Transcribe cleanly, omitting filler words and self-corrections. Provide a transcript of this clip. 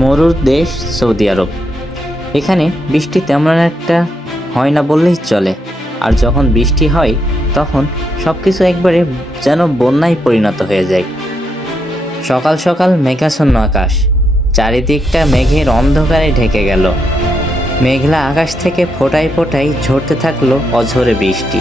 মরুর দেশ সৌদি আরব। এখানে বৃষ্টি তেমন একটা হয় না বললেই চলে। আর যখন বৃষ্টি হয় তখন সব কিছু একবারে যেন বন্যায় পরিণত হয়ে যায়। সকাল সকাল মেঘাচ্ছন্ন আকাশ, চারিদিকটা মেঘের অন্ধকারে ঢেকে গেল। মেঘলা আকাশ থেকে ফোঁটায় ফোঁটায় ঝরতে থাকলো অঝরে বৃষ্টি।